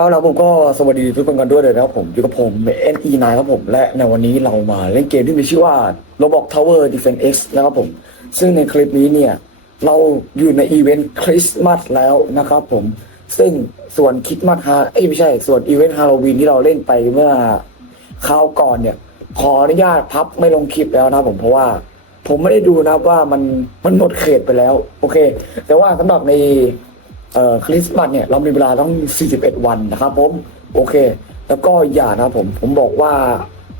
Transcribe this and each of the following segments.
เอาละผมก็สวัสดีทุกคนกันด้วยเลยนะครับผมอยู่กับผม NE9 ครับผม และในวันนี้เรามาเล่นเกมที่มีชื่อว่า Roblox Tower Defense X นะครับผม ซึ่งในคลิปนี้เนี่ย เราอยู่ในอีเวนต์คริสต์มาสแล้วนะครับผม ซึ่งส่วนคริสต์มาสฮาเอ้ยไม่ใช่ ส่วนอีเวนต์ฮาโลวีนที่เราเล่นไปเมื่อคราวก่อนเนี่ย ขออนุญาตพับไม่ลงคลิปแล้วนะครับผมเพราะว่าผมไม่ได้ดูนะว่ามันมันหมดเขตไปแล้ว โอเค แต่ว่าสำหรับใน เอ่อคริสต์มาสเนี่ยเรามีเวลาต้อง41 วันนะครับผมโอเค แล้วก็อย่านะผมผมบอกว่า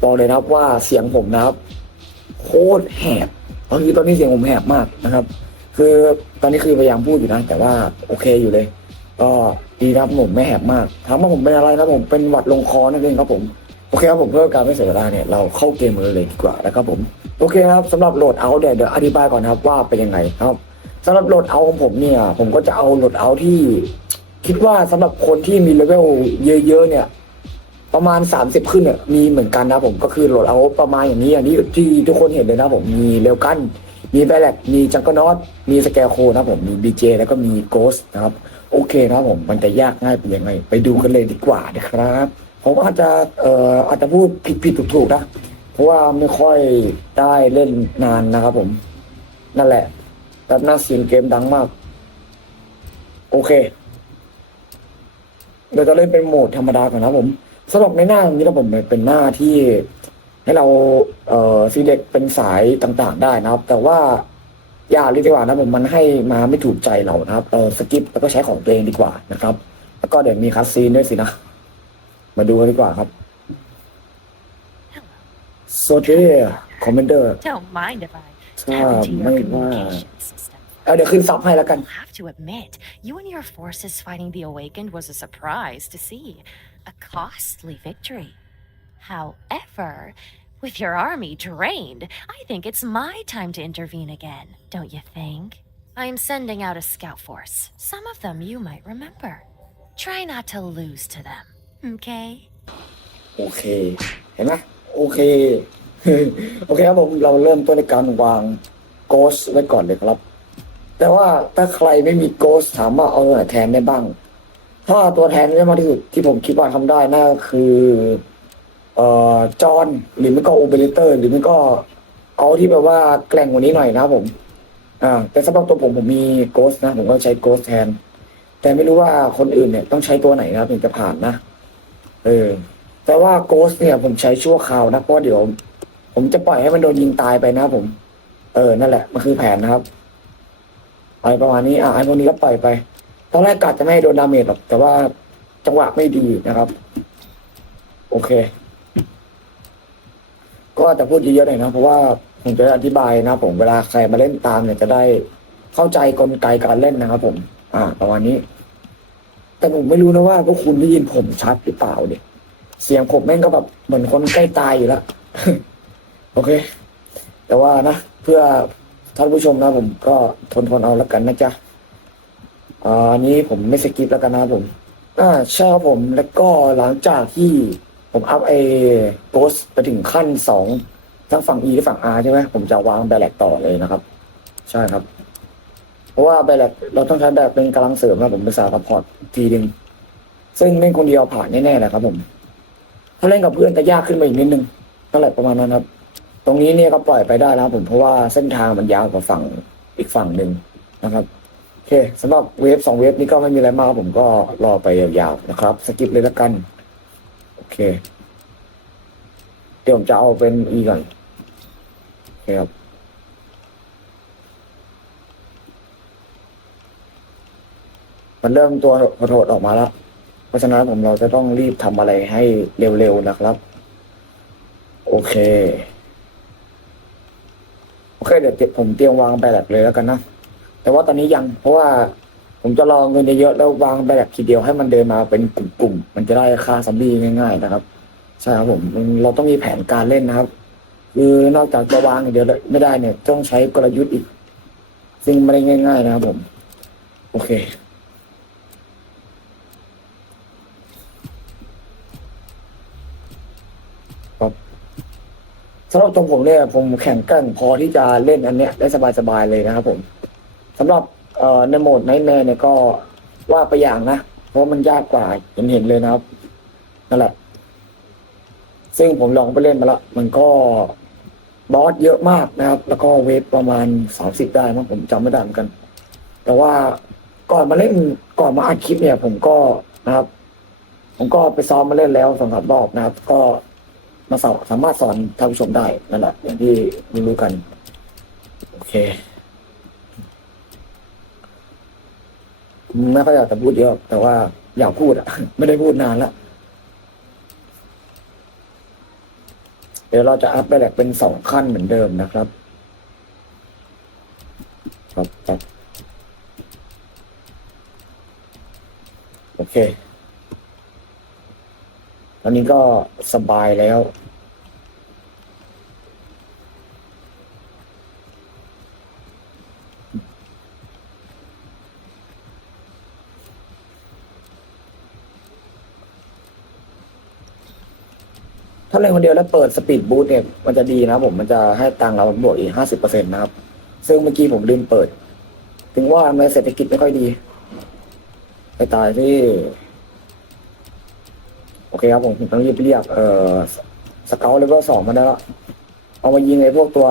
บอกเลยนะครับว่าเสียงผมนะครับ โคตรแหบตอนนี้ตอนนี้เสียงผมแหบมากนะครับ คือตอนนี้คือพยายามพูดอยู่นะ แต่ว่าโอเคอยู่เลย ก็ดีครับผมไม่แหบมากถามว่าผมเป็นอะไรนะผมเป็นหวัดลงคอนั่นเองครับผมโอเคครับผมเพื่อการไม่เสียเวลาเนี่ยเราเข้าเกมเลยดีกว่านะครับผมโอเคครับสำหรับโหลดเอาเนี่ยเดี๋ยวอธิบายก่อนนะครับว่าเป็นยังไงครับ สำหรับโหลดเอาของผมเนี่ย ผมก็จะเอาโหลดเอาที่ คิดว่าสำหรับคนที่มีเลเวลเยอะๆเนี่ย ประมาณ 30 ขึ้นเนี่ยมีเหมือนกันนะผมก็คือโหลดเอาประมาณอย่างนี้อย่างที่ที่ทุกคนเห็นเลยนะผมมีเรลกัน มีแบล็กมีจังกนอตมีสแกโคนะผมมีบีเจแล้วก็มีโกสนะครับ โอเคนะครับผมมันจะยากง่ายเป็นยังไง ไปดูกันเลยดีกว่านะครับผมอาจจะเอ่ออาจจะพูดผิดผิดถูกถูกๆนะ เพราะว่าไม่ค่อยได้เล่นนานนะครับผม นั่นแหละ แต่หน้าเสียงเกมดังมาก โอเค เดี๋ยวจะเล่นเป็นโหมดธรรมดาก่อนนะครับผมสำหรับในหน้านี้นะผมเป็นหน้าที่ ให้เราเอ่อซีเด็กเป็นสายต่างๆ ได้นะครับ แต่ว่าอย่าเลยดีกว่านะผมมันให้มาไม่ถูกใจเรานะครับเออสกิปแล้วก็ใช้ของตัวเองดีกว่านะครับ แล้วก็เดี๋ยวมีคัสซีนด้วยสินะ มาดูกันดีกว่าครับโซเทียคอมเมนเดอร์ Don't mind if I ถ้า tap into ไม่ your ว่า communication system. เอาเดี๋ยวขึ้นซับให้แล้วกัน I'll have to admit, you and your forces fighting the Awakened was a surprise to see. A costly victory. However, with your army drained, I think it's my time to intervene again, don't you think? I'm sending out a scout force. Some of them you might remember. Try not to lose to them, okay? โอเค เห็นไหมโอเค โอเคครับผม เราเริ่มต้นในการวางโกสไว้ก่อนเลยครับ แต่ว่าถ้าใครไม่มีโกสถามว่าเอาตัวไหนแทนได้บ้าง ถ้าตัวแทนได้มากที่สุดที่ผมคิดว่าทำได้น่าคือ เอ่อจอห์นหรือไม่ก็โอเปอเรเตอร์ หรือไม่ก็เอาที่แบบว่าแกล่งกว่านี้หน่อยนะผม อ่า แต่สำหรับตัวผมผมมีโกสนะ ผมก็ใช้โกสแทน แต่ไม่รู้ว่าคนอื่นเนี่ยต้องใช้ตัวไหนนะครับถึงจะผ่านนะเออ แต่ว่าโกสเนี่ย ผมใช้ชั่วคราวนะเพราะเดี๋ยว ผมจะปล่อยให้มันโดนยิงตายไปนะผม เออนั่นแหละมันคือแผนนะครับ อะไรประมาณนี้อะไอ้พวกนี้ก็ปล่อยไปตอนแรกกะจะไม่ให้โดนดาเมจหรอกแต่ว่าจังหวะไม่ดีนะครับ โอเค ก็จจะพูดเยอะๆหน่อยนะเพราะว่าผมจะอธิบายนะผมเวลาใครมาเล่นตามเนี่ยจะได้เข้าใจกลไกการเล่นนะครับผม อ่า ประมาณนี้ แต่ผมไม่รู้นะว่าพวกคุณได้ยินผมชัดหรือเปล่าเนี่ยเสียงผมแม่งก็แบบเหมือนคนใกล้ตายอยู่แล้วโอเค แต่ว่านะ เพื่อ ท่านผู้ชมนะผมก็ทนทนเอาแล้วกันนะจ๊ะอ่าอันนี้ผมไม่สกิปแล้วกันนะผม อ่าใช่ครับผมแล้วก็หลังจากที่ผมอัพไอ้โพสไปถึงขั้นสองทั้งฝั่ง E และฝั่ง R ใช่ไหมผมจะวางแบลกต่อเลยนะครับ ใช่ครับ เพราะว่าแบลกเราต้องใช้แบบเป็นกำลังเสริมนะผมเป็นสายซัพพอร์ตทีหนึงซึ่งเล่นคนเดียวผ่านแน่ๆแหละครับ ผม ถ้าเล่นกับเพื่อนจะยากขึ้นมาอีกนิดนึงนั่นแหละประมาณนั้นครับ รงนี้เนี่ยก็ปล่อยไปได้แล้วครับผมเพราะว่าเส้นทางมันยาวกว่าฝั่งอีกฝั่งหนึ่งนะครับโอเคสำหรับเวฟสองเวฟนี้ก็ไม่มีอะไรมาก ผมก็รอไปยาวๆนะครับ สกิปเลยละกัน โอเค เดี๋ยวผมจะเอาเป็นอีก่อนโอเคครับมันเริ่มตัวโถดออกมาแล้ว เพราะฉะนั้นผมเราจะต้องรีบทำอะไรให้เร็วๆนะครับ โอเค เดี๋ยวผมเตรียมวางแบตเลยแล้วกันนะแต่ว่าตอนนี้ยังเพราะว่าผมจะรอเงินเยอะๆแล้ววางแบตทีเดียวให้มันเดินมาเป็นกลุ่มๆมันจะได้ค่าซัมบี้ง่าย ๆ นะครับใช่ครับผมเราต้องมีแผนการเล่นนะครับคือนอกจากจะวางอย่างเดียวไม่ได้เนี่ย ต้องใช้กลยุทธ์อีกซึ่งไม่ได้ง่าย ๆ นะครับผม โอเค สำหรับตัวผมเนี่ยผมแข่งแกร่งพอที่จะเล่นอันเนี้ยได้สบายๆเลยนะครับผมสำหรับเอ่อในโหมดไนท์แมร์เนี่ยก็ว่าไปอย่างนะ เพราะมันยากกว่าเห็นเห็นเลยนะครับนั่นแหละ ซึ่งผมลองไปเล่นมาแล้วมันก็บอสเยอะมากนะครับ แล้วก็เวฟประมาณสามสิบได้มั้งผมจำไม่ได้เหมือนกัน แต่ว่าก่อนมาเล่นก่อนมาอัดคลิปเนี่ย ผมก็นะครับ ผมก็ไปซ้อมมาเล่นแล้วสองสามรอบนะครับ ก็ มาสอนสามารถสอนท่านผู้ชมได้นั่นแหละอย่างที่รู้กัน โอเคไม่ค่อยอยากจะพูดเยอะแต่ว่าอยากพูดอะไม่ได้พูดนานแล้วเดี๋ยวเราจะอัพไปแหลกเป็นสองขั้นเหมือนเดิมนะครับครับครับโอเค ตอนนี้ก็สบายแล้ว ถ้าเล่นคนเดี ยวแล้วเปิดสปีดบูทเนี่ยมันจะดีนะครับผมมันจะให้ตังค์เราบวกอีกห้าสิบเปอร์เซ็นต์นะครับ ซึ่งเมื่อกี้ผมลืมเปิด ถึงว่าทำไมเศรษฐกิจไม่ค่อยดี ไปตายที่ โอเคครับผมผมต้องรีบเรียก เอ่อสเกลเลเวลสองมาได้ล้วเอามายิงไอ้พวกตัว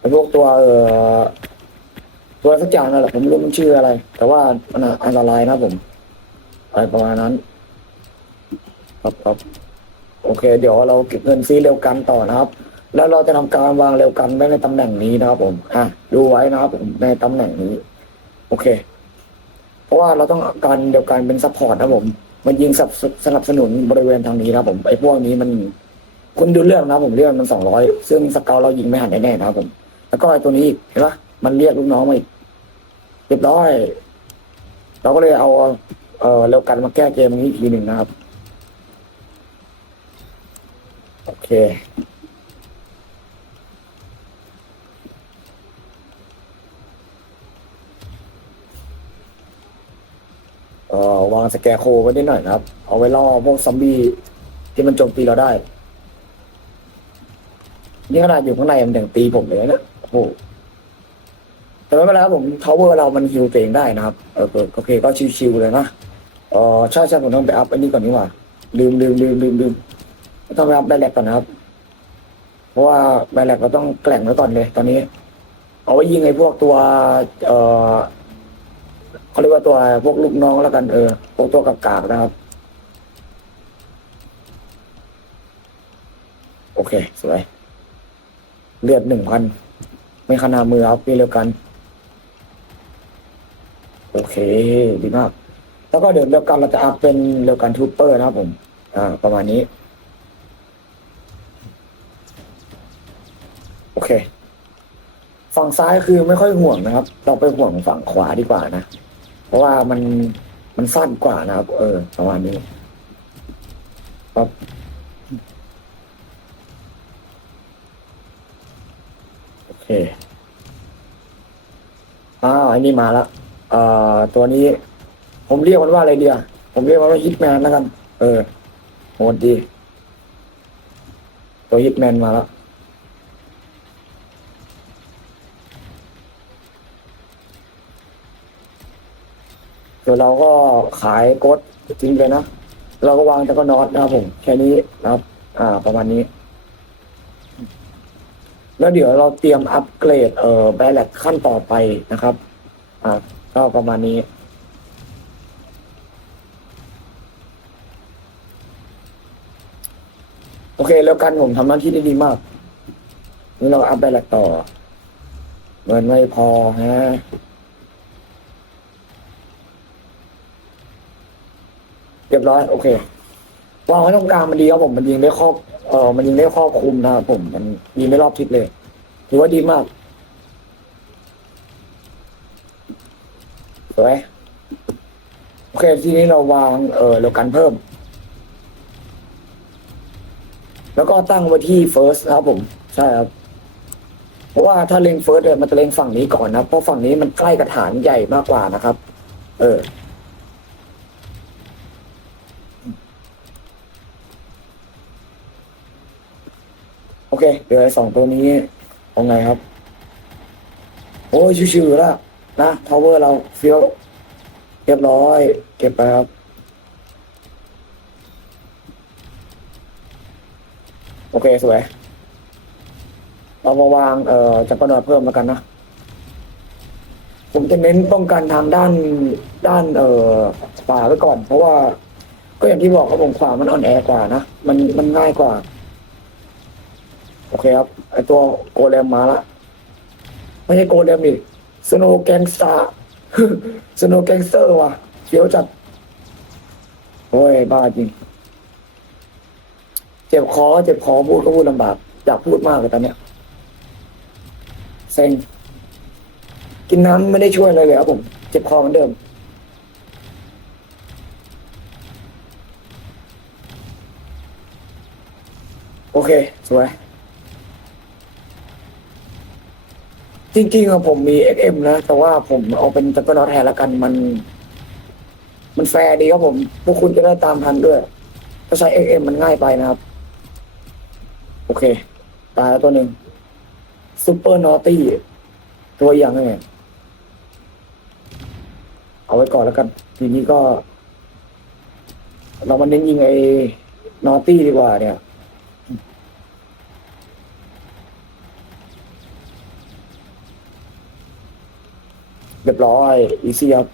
ไอ้พวกตัว เอ่อตัวสักอย่างนั่นแหละผมไม่รู้มันชื่ออะไร แต่ว่ามันอันตรายนะผมอะไรประมาณนั้นครับครับ โอเค เดี๋ยวเราเก็บเงินซื้อเร็วกันต่อนะครับ แล้วเราจะทำการวางเร็วกันไว้ในตำแหน่งนี้นะครับผมอะดูไว้นะครับผมในตำแหน่งนี้ โอเค เพราะว่าเราต้องการเดียวกันเป็นซัพพอร์ตนะผม มันยิงสนับสนับสนุนบริเวณทางนี้นะผมไอ้พวกนี้มันคุณดูเรื่องนะผมเรื่องมันสองร้อยซึ่งสเกลเรายิงไม่หันแน่ๆนะครับผม แล้วก็ไอ้ตัวนี้อีกเห็นปะมันเรียกลูกน้องมาอีกเรียบร้อย เราก็เลยเอาเอ่อเร็วกันมาแก้เกมนี้อีกทีหนึ่งนะครับ โอเค เอ่อวางสแกร์โคไว้นิดหน่อยนะครับ เอาไว้ล่อพวกซอมบี้ที่มันโจมตีเราได้ นี่ขนาดอยู่ข้างในมันยังตีผมเลยนะโอ้โหแต่ไม่เป็นไรครับผมทาวเวอร์เรามันฮิวตัวเองได้นะครับเออโอเคก็ชิวๆเลยนะเออใช่ใช่ผมต้องไปอัพอันนี้ก่อนนี่หว่าลืมลืมลืมลืมลืม ต้องไปอัพไดแลกก่อนนะครับ เพราะว่าไดแลกเราต้องแกล่งไว้ก่อนเลย ตอนนี้ เอาไว้ยิงไอ้พวกตัว เออเขาเรียกว่าตัวพวกลูกน้องแล้วกันเออพวกตัวกากๆนะครับ โอเค สวย เลือดหนึ่งพันไม่ขนาดมือเอาปีเร็วกัน โอเค ดีมาก แล้วก็เดี๋ยวเร็วกันเราจะอัพเป็นเร็วกันทูเปอร์นะครับผม อ่า ประมาณนี้ โอเค ฝั่งซ้ายคือไม่ค่อยห่วงนะครับ เราไปห่วงฝั่งขวาดีกว่านะ เพราะว่ามันมันสั้นกว่านะครับ เออประมาณนี้ครับโอเคอ้าวอันนี้มาแล้วเอ่อตัวนี้ ผมเรียกมันว่าอะไรเดียวผมเรียกมันว่าฮิตแมนแล้วกัน เออโหดดี ตัวฮิตแมนมาแล้ว เดี๋ยวเราก็ขายกดจริงเลยนะเราก็วางแต่ก็นอตนะครับผมแค่นี้นะครับ อ่า ประมาณนี้ แล้วเดี๋ยวเราเตรียมอัปเกรดเอ่อแบล็กขั้นต่อไปนะครับ อ่าก็ประมาณนี้โอเค แล้วกันผมทำหน้าที่ได้ดีมาก นี่เราอัพแบล็กต่อเงินไม่พอฮะ เรียบร้อยโอเควางไว้ตรงกลางมันดีครับผมมันยิงได้ครอบเออมันยิงได้ครอบคลุมนะครับผมมันยิงได้รอบทิศเลย ถือว่าดีมากสวยโอเคทีนี้เราวางเออเรากันเพิ่ม แล้วก็ตั้งไว้ที่ first นะครับผม ใช่ครับเพราะว่าถ้าเล็ง first เนี่ยมันจะเล็งฝั่งนี้ก่อนนะเพราะฝั่งนี้มันใกล้กับฐานใหญ่มากกว่านะครับ เออ โอเคเดี๋ยวไอ้สองตัวนี้เอาไงครับ โอ้ยชิวๆแล้วนะทาวเวอร์เราเฟี้ยวเรียบร้อย เก็บไปครับโอเคสวย เรามาวางเอ่อจักรนอดเพิ่มแล้วกันนะผมจะเน้นป้องกันทางด้านด้านเอ่อป่าไว้ก่อน เพราะว่า ก็อย่างที่บอกครับผมขวามันอ่อนแอกว่านะมันมันง่ายกว่า โอเคครับ ไอตัวโกเลมมาละ ไม่ใช่โกเลมดิสโนแกงสตาสโนแกงเซอร์ว่ะเขียวจัด โอ้ย บ้าจริง เจ็บคอเจ็บคอพูดก็พูดลำบาก อยากพูดมากเลยตอนเนี้ยเซ็งกินน้ำไม่ได้ช่วยอะไรเลยครับผม เจ็บคอเหมือนเดิม โอเค สวย จริงๆอะผมมี XM นะ แต่ว่าผมเอาเป็นจักรนอตแทนละกันมัน มันแฟร์ดีครับผม พวกคุณจะได้ตามทันด้วย ถ้าใช้ XM มันง่ายไปนะครับ โอเค ตายแล้วตัวหนึ่งซูเปอร์นอตตี้ตัวอย่างไงเอาไว้ก่อนแล้วกัน ทีนี้ก็ เรามาเน้นยิงไอ้นอตตี้ดีกว่าเนี่ย รียบร้อย อีซี่ครับ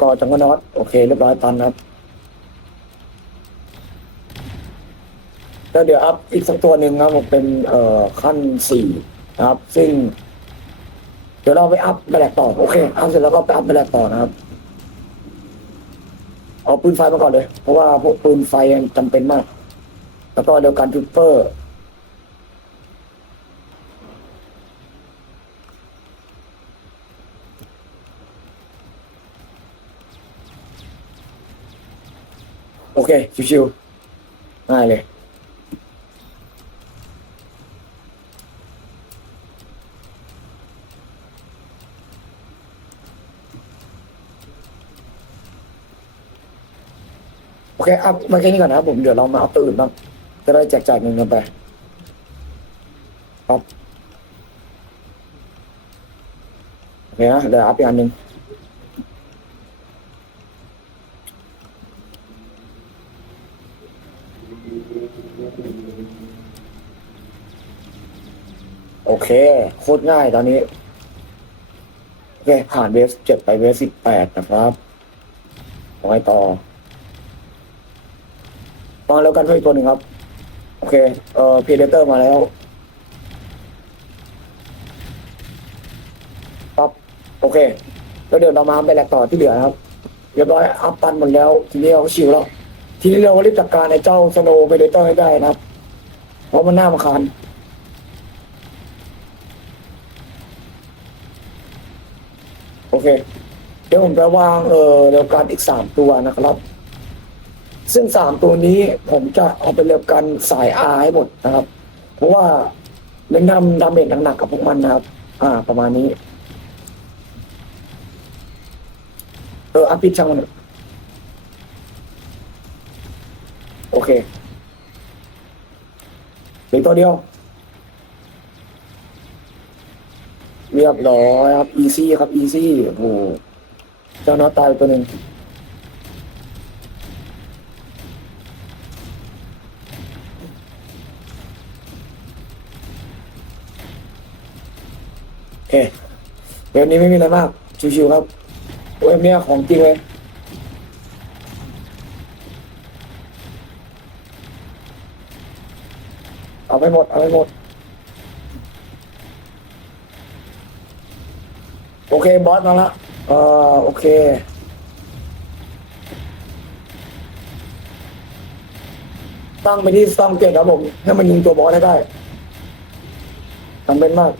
ก็จังก็น็อตโอเค เรียบร้อยตันครับแล้วเดี๋ยวอัพอีกสักตัวหนึ่งครับผมเป็นเอ่อขั้นสี่นะครับ ซึ่ง เดี๋ยวเราไปอัพแบลกต่อโอเคอัพเสร็จแล้วก็ไปอัพแบลกต่อนะครับเอาปืนไฟมาก่อนเลย เพราะว่าพวกปืนไฟยังจำเป็นมาก แล้วก็เดียวกันทูเปอร์ เค ชิวๆง่ายเลย โอเคอัพมาแค่นี้ก่อนนะครับผม เดี๋ยวเรามาอัพตัวอื่นบ้าง จะได้แจกจ่ายเงินกันไป ครับ โอเคนะเดี๋ยวอัพอีกอันหนึ่ง โอเค โคตรง่ายตอนนี้ โอเค ผ่านเวฟเจ็ดไปเวฟสิบแปดนะครับเอาไว้ต่อมาแล้วกันเพิ่มอีกตัวหนึ่งครับ โอเค เอ่อพีเดเตอร์มาแล้วปั๊บโอเค แล้วเดี๋ยวเรามาไปแลกต่อที่เหลือนะครับเรียบร้อยอัพตันหมดแล้ว ทีนี้เราก็ชิวแล้ว ทีนี้เราก็รีบจัดการไอ้เจ้าสโนว์พีเดเตอร์ให้ได้นะครับ เพราะมันน่ามาคาน โอเค เดี๋ยวผมจะวางเออเร็วกันอีกสามตัวนะครับ ซึ่งสามตัวนี้ผมจะเอาไปเร็วกันสายอาให้หมดนะครับ เพราะว่าเน้นทำดาเมจหนักๆกับพวกมันนะครับ อ่า ประมาณนี้ เอออัพพิชช่างมันโอเคเหลือตัวเดียว เรียบร้อยครับ อีซี่ครับ อีซี่ โอ้โห เจ้าน็อตตายตัวหนึ่งโอเคเวบนี้ไม่มีอะไรมาก ชิวๆครับเว็บเนี้ยของจริงเลยเอาไปหมด เอาไปหมด โอเค บอสมาละเออโอเค ตั้งไปที่ซ่อมเกตครับผม ให้มันยิงตัวบอสให้ได้จำเป็นมาก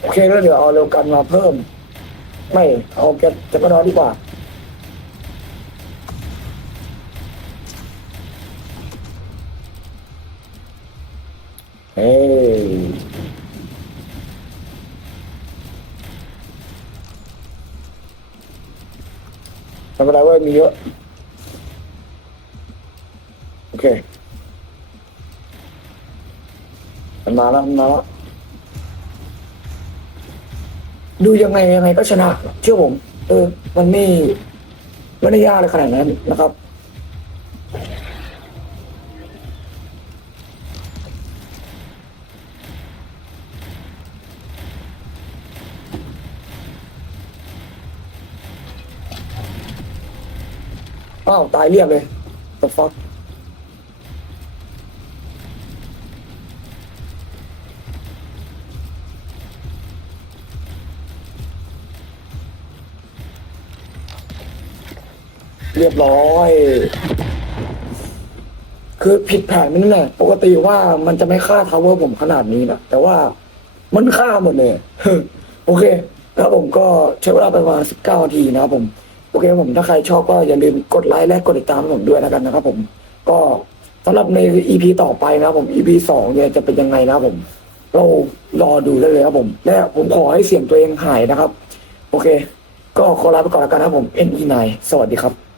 โอเคแล้วเดี๋ยวเอาเร็วกันมาเพิ่ม ไม่เอาแกจะก็นอนดีกว่า ด้ยมีเยอะ โอเคมันมาแล้วมันมาแล้วดูยังไงยังไงก็ชนะ เชื่อผม เออ มันไม่ ไม่ได้ยากเลยขนาดนั้นนะครับ อ้าวตายเรียบเลย the fuck เรียบร้อย คือผิดแผนไปนิดหน่อยปกติว่ามันจะไม่ฆ่าทาวเวอร์ผมขนาดนี้นะแต่ว่ามันฆ่าหมดเลย โอเคแล้วผมก็ใช้เวลาปประมาณสิบเก้านาทีนะครับผม โอเคผมถ้าใครชอบก็อย่าลืมกดไลค์และกดติดตามผมด้วยแล้วกันนะครับผมก็สำหรับใน EP ต่อไปนะครับผม EP สองเนี่ยจะเป็นยังไงนะครับผม เรารอดูได้เลยครับผม และผมขอให้เสียงตัวเองหายนะครับ โอเค ก็ขอลาไปก่อนแล้วกันนะครับผม NE9 สวัสดีครับ